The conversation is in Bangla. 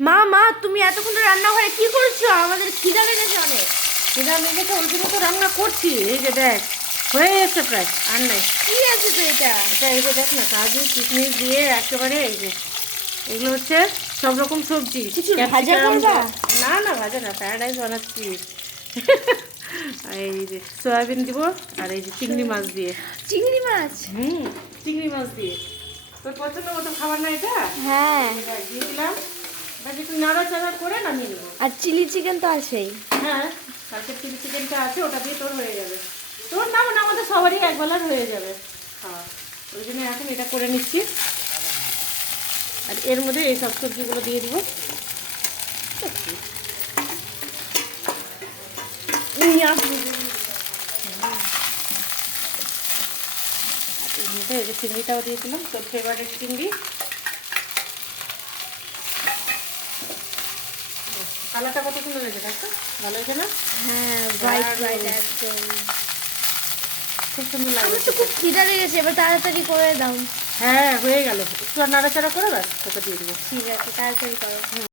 মা মা তুমি এতক্ষণ রান্নাঘরে কি করছো? আমাদের খিদা লেগেছে অনেক। খিদা লেগেছে ওই জন্য তো রান্না করছি। এই যে দেখ হয়ে এসছে প্রায়, আর নাই। কি আছে তো এটা? এই যে দেখ না, কাজু কিশমিশ দিয়ে একেবারে এই যে এগুলো হচ্ছে সব রকম সবজি। কিছু ভাজা ক্যাপসিকাম, করবা? না না ভাজা না, ফ্রাইড রাইস বানাচ্ছি। আর এই যে সয়াবিন দিব, আর এই যে চিংড়ি মাছ দিয়ে। চিংড়ি মাছ? চিংড়ি মাছ দিয়ে তোর পছন্দ মতো খাবার না এটা? হ্যাঁ। দিয়ে দিলাম, বাস একটু নাড়াচাড়া করে নামিয়ে নেবো। আর চিলি চিকেন তো আছেই। হ্যাঁ, কালকে চিলি চিকেনটা আছে, ওটা দিয়ে তোর হয়ে যাবে। তোর না মানে আমাদের সবারই একবেলার হয়ে যাবে খাওয়া। ওই জন্য এখন এটা করে নিচ্ছি। আর এর মধ্যে এই সব সবজিগুলো দিয়ে দিব। এর মধ্যে এই যে চিংড়িটাও দিয়ে দিলাম, তোর ফেভারিট চিংড়ি। কালারটা কত সুন্দর হয়েছে, দেখো ভালো হয়েছে না? হ্যাঁ, ব্রাইট ব্রাইট একদম। খুব সুন্দর আমার লাগছে। তো খুব খিদা লেগেছে, এবার তাড়াতাড়ি করে দাও। হ্যাঁ হয়ে গেল, একটু আর নাড়াচাড়া করে ব্যাস তোকে দিয়ে দেবো। ঠিক আছে, তাড়াতাড়ি করো।